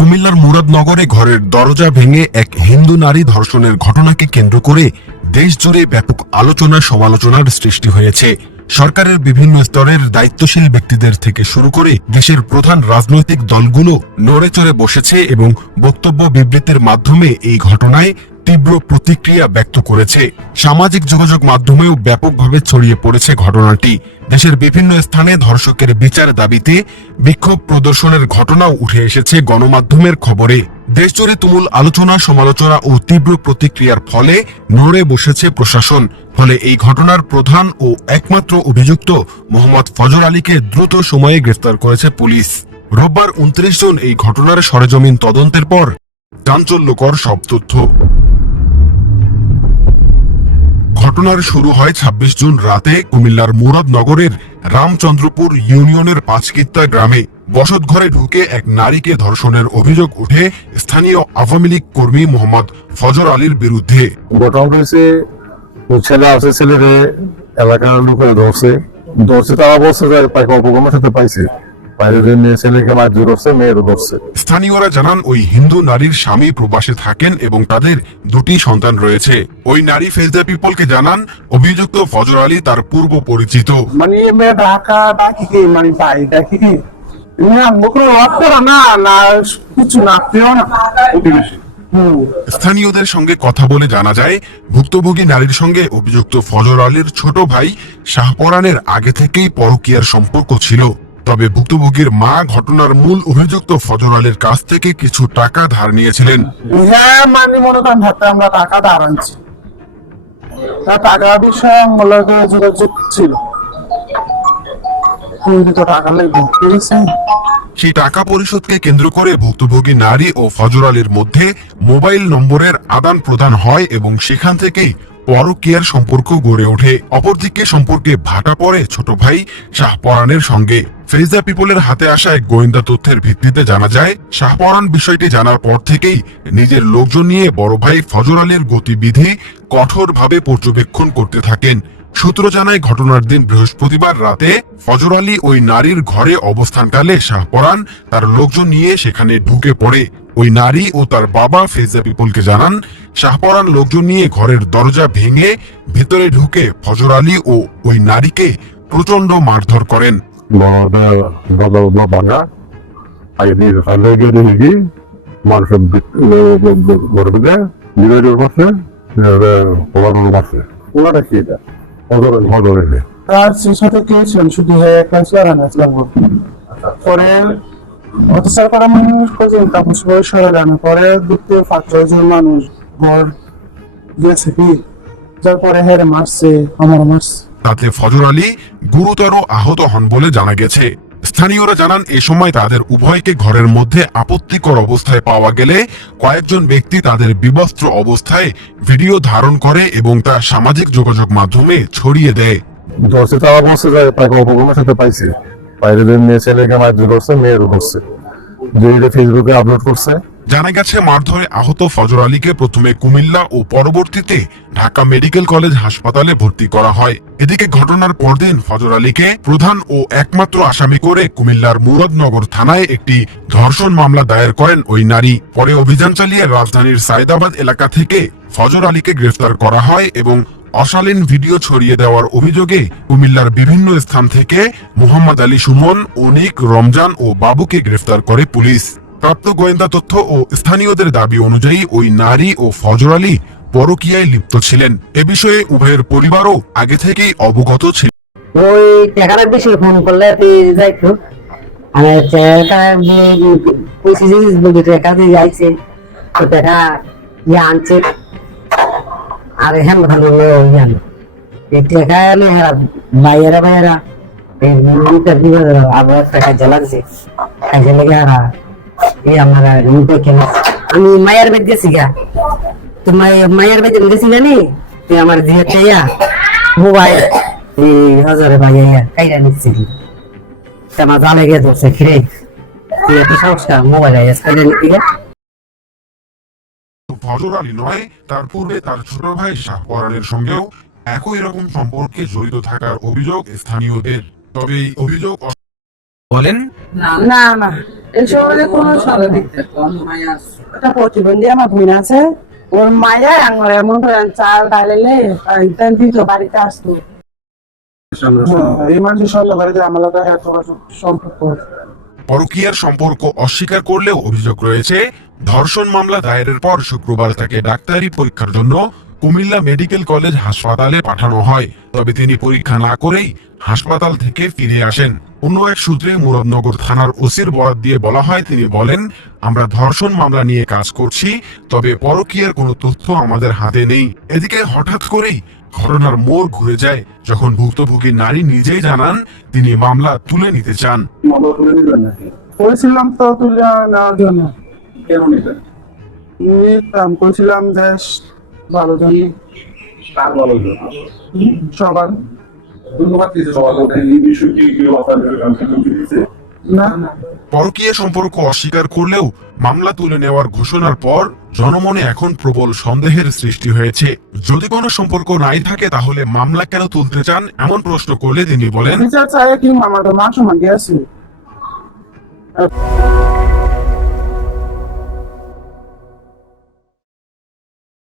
কুমিল্লার মুরাদনগরে ঘরের দরজা ভেঙে এক হিন্দু নারী ধর্ষণের ঘটনাকে কেন্দ্র করে দেশজুড়ে ব্যাপক আলোচনা সমালোচনার সৃষ্টি হয়েছে। সরকারের বিভিন্ন স্তরের দায়িত্বশীল ব্যক্তিদের থেকে শুরু করে দেশের প্রধান রাজনৈতিক দলগুলো নড়েচড়ে বসেছে এবং বক্তব্য বিবৃতির মাধ্যমে এই ঘটনায় তীব্র প্রতিক্রিয়া ব্যক্ত করেছে। সামাজিক যোগাযোগ মাধ্যমেও ব্যাপকভাবে ছড়িয়ে পড়েছে ঘটনাটি। দেশের বিভিন্ন স্থানে ধর্ষকের বিচার দাবিতে বিক্ষোভ প্রদর্শনের ঘটনাও উঠে এসেছে গণমাধ্যমের খবরে। দেশজুড়ে তুমুল আলোচনা সমালোচনা ও তীব্র প্রতিক্রিয়ার ফলে নড়ে বসেছে প্রশাসন। ফলে এই ঘটনার প্রধান ও একমাত্র অভিযুক্ত মোহাম্মদ ফজর আলীকে দ্রুত সময়ে গ্রেফতার করেছে পুলিশ। রোববার 29 জুন এই ঘটনার সরেজমিন তদন্তের পর চাঞ্চল্যকর সব তথ্য। ঘটনার শুরু হয় 26 জুন রাতে কুমিল্লার মুরাদনগরের রামচন্দ্রপুর ইউনিয়নের পাঁচকিত্তা গ্রামে। বসতঘরে ঢুকে এক নারীকে ধর্ষণের অভিযোগ উঠে স্থানীয় আওয়ামী লীগ কর্মী মোহাম্মদ ফজর আলীর বিরুদ্ধে। ঘটনা হয়েছে, ছেলে আছে, ছেলেরে এলাকার লোকে ধরছে তারা বলছে যে তাকে অপকর্মের সাথে পাইছে, ছেলেকে মারধর করছে, মেয়েরও ধরছে। স্থানীয়রা জানান ওই হিন্দু নারীর স্বামী প্রবাসে থাকেন এবং তাদের দুটি সন্তান রয়েছে। ওই নারী ফেস দ্য পিপলকে জানান অভিযুক্ত ফজর আলী তার পূর্ব পরিচিত। মানে মেয়ে ঢাকা ডাকি মানে পাই ডাকি না বকর না না কিছু না পেও না। স্থানীয়দের সঙ্গে কথা বলে জানা যায় ভুক্তভোগী নারীর সঙ্গে অভিযুক্ত ফজর আলীর ছোট ভাই শাহপরানের আগে থেকেই পরকীয়ার সম্পর্ক ছিল। তবে ভুক্তভোগীর মা ঘটনার মূল অভিযুক্ত ফজর আলীর কাছ থেকে কিছু টাকা ধার নিয়েছিলেন। হ্যাঁ, মানে মনে করেন হাতে আমরা টাকা ধার আনছি, টাকা বিষয়ে মূলত যোগাযোগ ছিল, টাকা লাগবে। ঠিক আছে, সেই টাকা পরিশোধকে কেন্দ্র করে ভুক্তভোগী নারী ও ফজর আলীর মধ্যে মোবাইল নম্বরের আদান প্রদান হয় এবং সেখান থেকেই পরকীয়ার সম্পর্ক গড়ে ওঠে। অপরদিকে সম্পর্কে ভাটা পড়ে ছোট ভাই শাহপরানের সঙ্গে। ফেস দ্য পিপলের হাতে আসা এক গোয়েন্দা তথ্যের ভিত্তিতে জানা যায় শাহপরান বিষয়টি জানার পর থেকেই নিজের লোকজন নিয়ে বড় ভাই ফজর আলীর গতিবিধি কঠোরভাবে পর্যবেক্ষণ করতে থাকেন। সূত্র জানায় ঘটনার দিন বৃহস্পতিবার রাতে ফজর আলী ওই নারীর ঘরে অবস্থানকালে শাহপরান তার লোকজন নিয়ে সেখানে ঢুকে পড়ে। ওই নারী ও তার বাবা ফেস দ্য পিপলকে জানান শাহপরান লোকজন নিয়ে ঘরের দরজা ভেঙে ভেতরে ঢুকে ফজর আলী ও ওই নারীকে প্রচন্ড মারধর করেন। তার সাথে কে ছিলেন? শুধু পরে অত্যাচার করা মানুষ খোঁজেন, তারপর সবাই সরে যান। পরে দেখতে 5-6 মানুষ ঘর গেছে কি, যার পরে হেরে মারছে, আমার মারছে। তাতে ফজর আলী গুরুতর আহত হন বলে জানা গেছে। স্থানীয়রা জানান এ সময় তাদের উভয়কে ঘরের মধ্যে আপত্তিকর অবস্থায় পাওয়া গেলে কয়েকজন ব্যক্তি তাদের বিবস্ত্র অবস্থায় ভিডিও ধারণ করে এবং তা সামাজিক যোগাযোগ মাধ্যমে ছড়িয়ে দেয়। ধরছে তারা বলছে যে তাকে অপকর্মের সাথে পাইছে, বাইরে ছেলেকে মারধর করছে, মেয়েরও ধরছে, ফেসবুকে আপলোড করছে। জানা গেছে মারধরে আহত ফজর আলীকে প্রথমে কুমিল্লা ও পরবর্তীতে ঢাকা মেডিকেল কলেজ হাসপাতালে ভর্তি করা হয়। এদিকে ঘটনার পরদিন ফজর আলীকে প্রধান ও একমাত্র আসামি করে কুমিল্লার মুরাদনগর থানায় একটি ধর্ষণ মামলা দায়ের করেন ওই নারী। পরে অভিযান চালিয়ে রাজধানীর সাইদাবাদ এলাকা থেকে ফজর আলীকে গ্রেফতার করা হয় এবং অশালীন ভিডিও ছড়িয়ে দেওয়ার অভিযোগে কুমিল্লার বিভিন্ন স্থান থেকে মোহাম্মদ আলী সুমন, অনিক, রমজান ও বাবুকে গ্রেফতার করে পুলিশ। প্রাপ্ত গোয়েন্দা তথ্য ও স্থানীয়দের দাবি অনুযায়ী ওই নারী ও ফজর আলী পরকীয়ায় লিপ্ত ছিলেন। এ বিষয়ে উভয়ের পরিবারও আগে থেকেই অবগত ছিল। ওই টাকার বিষয়ে ফোন করলে যাইতো, আমি টাকা দিয়ে যাইছে, টাকা আনছে আর হ্যাঁ ভালো জানো এই টাকা বাইরা আবার টাকা জ্বালাচ্ছে, কাজে লেগে আমার আমি মায়ের বেদ গেছি গা, তো মায়ের বেদ গেছি জানি আমার দিয়ে মোবাইল 1000 ভাইয়া কাইরা নিচ্ছে, আমার জালে গিয়ে ধরছে ফিরে সংস্কার মোবাইল ফজর আলী নয়, তার পূর্বে তার ছোট ভাই শাহপরানের সঙ্গেও একই রকম সম্পর্কে জড়িত থাকার অভিযোগ স্থানীয়দের। তবে এই অভিযোগ বলেন, না না এসবের কোনো সারা দিতে একটা প্রতিবন্ধী আমার বোন আছে, ওর মায়া আমার এমন করেন চাল ডালেলে দিত বাড়িতে আসতো। এই মানুষের সঙ্গে বাড়িতে আমার এত সম্পর্ক। পরকীয়ার সম্পর্ক অস্বীকার করলেও অভিযোগ রয়েছে, ধর্ষণ মামলা দায়েরের পর শুক্রবার তাকে ডাক্তারি পরীক্ষার জন্য কুমিল্লা মেডিকেল কলেজ হাসপাতালে পাঠানো হয়। তবে তিনি পরীক্ষা না করেই হাসপাতাল থেকে ফিরে আসেন। অন্য এক সূত্রে মুরাদনগর থানার ওসির বরাত দিয়ে বলা হয়, তিনি বলেন, আমরা ধর্ষণ মামলা নিয়ে কাজ করছি, তবে পরকীয়ার কোনো তথ্য আমাদের হাতে নেই। এদিকে হঠাৎ করেই ঘটনার মোড় ঘুরে যায় যখন ভুক্তভোগী নারী নিজেই জানান তিনি মামলা তুলে নিতে চান। করেছিলাম তো তুলে নেওয়ার জন্য। নিতাম করেছিলাম দেশ ভালো জন্য, সবার। না পরকীয়া সম্পর্ক অস্বীকার করলেও মামলা তুলে নেওয়ার ঘোষণার পর জনমনে এখন প্রবল সন্দেহের সৃষ্টি হয়েছে। যদি কোনো সম্পর্ক নাই থাকে তাহলে মামলা কেন তুলতে চান, এমন প্রশ্ন করলে তিনি বলেন, বিচার চাই কি আমার মান সম্মান দিয়ে আছে।